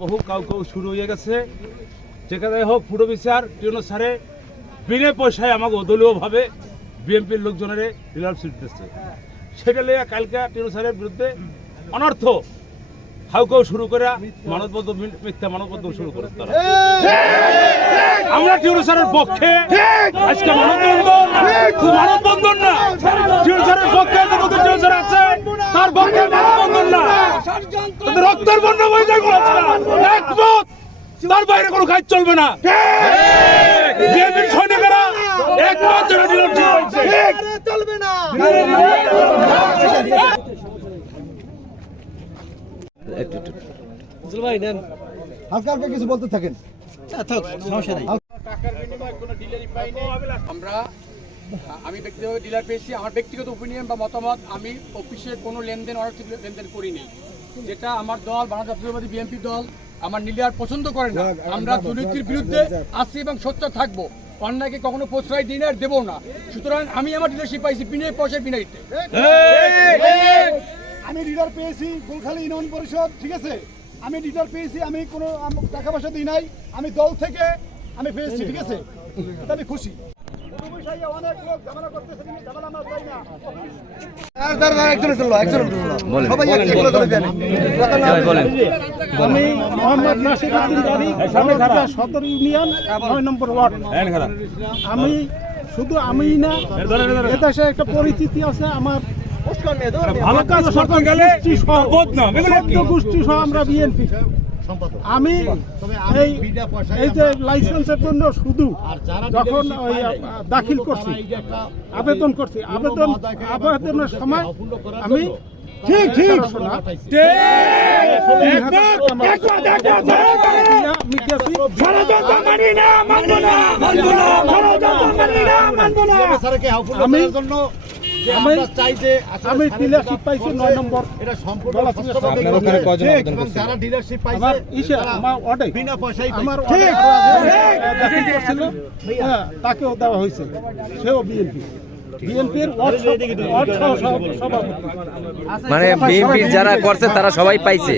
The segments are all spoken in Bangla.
বহু কাউ শুরু হয়ে গেছে, যেখানে হোক পুরো বিচার টিউনো সারে বিনা পয়সায় আমাকে অদলীয়ভাবে বিএনপির লোকজনের ডিলারশিপ দিচ্ছে। সেটা লিয়ে কালকে টিউনো সারের বিরুদ্ধে অনর্থ হাউকাউ শুরু করে মানববন্ধন, মিথ্যা মানববন্ধন শুরু করে তারা। আমরা টিউনো সারের পক্ষে আজকে মানববন্ধন না, টিউনো সারের পক্ষে টিউনো সার আছে তার পক্ষে মানববন্ধন না, রক্তের বন্যা বয়ে যায় একমত, তার বাইরে কোনো কাজ চলবে না। বিএনপির সৈনিকেরা একমত চলবে না। হালকা কিছু বলতে থাকেন। আমি ব্যক্তিগত ডিলার পেয়েছি। আমার ব্যক্তিগত ওপিনিয়ন বা মতামত, আমি অফিসে কোনো লেনদেন অনৈতিক লেনদেন করিনি। যেটা আমার দল বাংলাদেশ জাতীয়তাবাদী বিএনপি দল আমার ডিলার পছন্দ করে না। আমরা দুর্নীতির বিরুদ্ধে আছি এবং সোচ্চার থাকবো, অন্যায়কে কখনো প্রশ্রয় দিই না আর দেবো না। সুতরাং আমি আমার ডিলারশিপ পাইছি বিনা পয়সায় বিনা ইটে। আমি ডিলার পেয়েছি গোলখালী ইউনিয়ন পরিষদ, ঠিক আছে। আমি ডিলার পেয়েছি, আমি কোনো টাকা পয়সা দিই নাই, আমি দল থেকে আমি পেয়েছি, ঠিক আছে। আমি খুশি। আমি মোহাম্মদ নাসির উদ্দিন গাড়ি, সদর ইউনিয়ন 9 নম্বর ওয়ার্ড। আমি শুধু আমি না, এদেশে একটা পরিচিতি আছে আমার গোষ্ঠী সহ আমরা বিএনপি। আমি এই যে লাইসেন্সের জন্য শুধু যখন দাখিল করছি, আবেদন করছি, আবেদনের সময় আমি আমি ডিলারশিপ পাইছি 9 নম্বর। এটা সম্পূর্ণ যারা ডিলারশিপ পাইছে বিনা পয়সায় আমার তাকেও দেওয়া হয়েছে, সেও বিএনপি। মানে বিএনপি যারা করছে তারা সবাই পাইছে।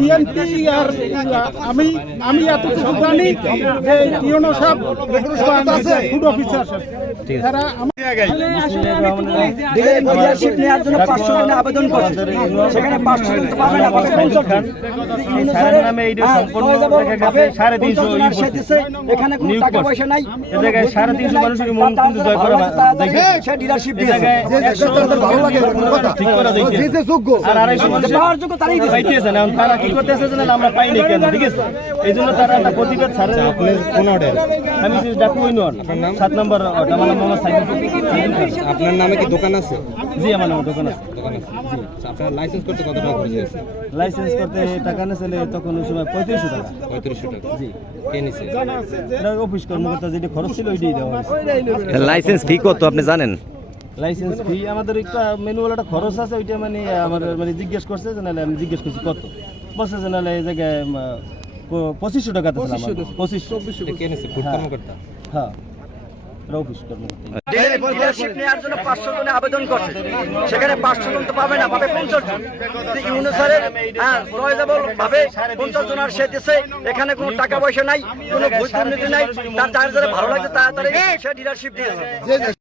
বিএনপি আর আমি এতটুকু জানি যে টিওনো সাহেব ফুড অফিসার তারা ডিলারশিপ নেওয়ার জন্য 500 টাকা আবেদন করছে, সেখানে 500 টাকা পাবে না, 350 এখানে কোনো টাকা পয়সা নাই, এই জায়গায় 350 মানুষের মন কিন্তু জয় করা সে ডিলারশিপ দিয়েছে। ভালো লাগে কথা ঠিক করে দিয়েছে, যে যোগ্য আর 250 মানুষ পাওয়ার যোগ্য তারাই পাইতেছে না। তারা কি করতেছে জানেন, আমরা পাইনি কেন, ঠিক আছে। এইজন্য তারা একটা প্রতিবাদ ছাড়ে। কোন অর্ডার? আমি ডাকু ইউনিয়ন 7 নম্বর ওয়ার্ড। আমার নাম মোহাম্মদ সাইদুল। আপনার নামে কি দোকান আছে? জি, আমার নামে দোকান আছে। জি। আপনার লাইসেন্স করতে কত টাকা খরচ হয়েছে? লাইসেন্স করতে টাকা নিয়েছিল তখন ওই সময় 3500 টাকা। 3500 টাকা? জি। কে নিছে? এটা অফিস কর্মকর্তা যেটা খরচ ছিল ওইটাই দেওয়া হয়েছে। লাইসেন্স ফি কত আপনি জানেন? লাইসেন্স ফি আমাদের একটা ম্যানুয়াল একটা খরচ আছে, ওইটা মানে আমার মানে জিজ্ঞেস করছে যে, নাহলে আমি জিজ্ঞেস করছি কত, বলছে যে নাহলে এই জায়গায় 2500 টাকা দিয়েছিলাম। 2500 কে নিছে? ফুড কর্মকর্তা? হ্যাঁ, অফিস কর্মকর্তা। ডিলারশিপ নেওয়ার জন্য 500 জনে আবেদন করছে, সেখানে 500 জন তো পাবে না, পাবে 50 জন। ইউনুসারের সহজেবল ভাবে 50 জন আর সে দিচ্ছে। এখানে কোনো টাকা পয়সা নাই, কোনো ঘুষ দুর্নীতি নাই, তার যারা ভালো লাগছে তাড়াতাড়ি সে ডিলারশিপ দিয়েছে।